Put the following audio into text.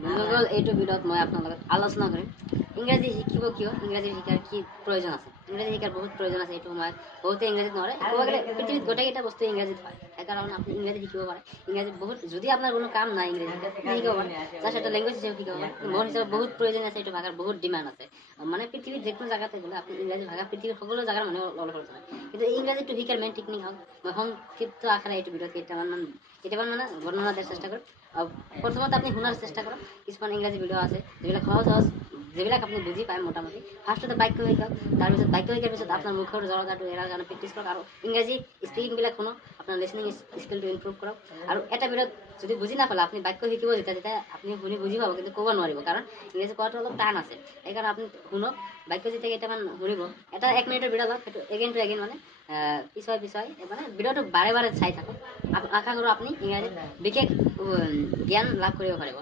বন্ধুসকল এইটো ভিডিঅ'ত মই আপোনালোকৰ লগত আলোচনা কৰিম ইংৰাজী শিকিব কিয় ইংৰাজী শিকাৰ কি প্ৰয়োজন আছে ইংৰাজী শিকাৰ বহুত প্ৰয়োজন আছে এইটো সময়ত বহুতে ইংৰাজীত নোৱাৰে ক'ব গ'লে পৃথিৱীত গোটেইকেইটা বস্তু ইংৰাজীত হয় সেইকাৰণে আপুনি ইংৰাজী শিকিব পাৰে ইংৰাজীত বহুত যদি আপোনাৰ কোনো কাম নাই ইংৰাজী শিকাৰ তেতিয়া শিকিব পাৰে জাষ্ট এটা লেংগুৱেজ হিচাপে শিকিব পাৰে মোৰ হিচাপে বহুত প্ৰয়োজন আছে এইটো ভাষাৰ বহুত ডিমাণ্ড আছে মানে পৃথিৱীত যিকোনো জাগাতে গ'লে আপুনি ইংৰাজী ভাষা পৃথিৱীৰ সকলো জাগাৰ মানুহে অলপ অলপ জানে কিন্তু ইংৰাজীটো শিকাৰ মেইন টেকনিক হ'ল মই সংক্ষিপ্ত আকাৰে এইটো ভিডিঅ'ত কেইটামান মানে বৰ্ণনা দিয়াৰ চেষ্টা কৰিম প্ৰথমতে আপনি শুনাৰ চেষ্টা কৰুন কিছুমান ইংৰাজী ভিডিঅ' আছে যিবিলাক সহজ যিবিলাক আপুনি বুজি পায় মোটামুটি ফাৰ্ষ্টতে বাক্য শিকক তাৰপিছত বাক্য শিকাৰ পিছত আপোনাৰ মুখৰ জড়তাটো এৰাৰ কাৰণে প্ৰেক্টিছ কৰক আৰু ইংৰাজী স্পিকিংবিলাক শুনক আপোনাৰ লিসনিং স্কিলটো ইমপ্ৰুভ কৰক আৰু এটা ভিডিঅ'ত যদি বুজি নাপালে আপুনি বাক্য শিকিব তেতিয়া আপুনি শুনি বুজি পাব কিন্তু ক'ব নোৱাৰিব কাৰণ ইংৰাজী কোৱাটো অলপ টান আছে সেইকাৰণে আপুনি শুনক বাক্য যেতিয়া কেইটামান শুনিব এটা 1 মিনিটৰ ভিডিঅ' লওক সেইটো এগেইন টু এগেইন মানে পিছুৱাই মানে ভিডিঅ'টো বাৰে বাৰে চাই থাকক আশা কৰোঁ আপুনি ইংৰাজীত বিশেষ জ্ঞান লাভ কৰিব পাৰিব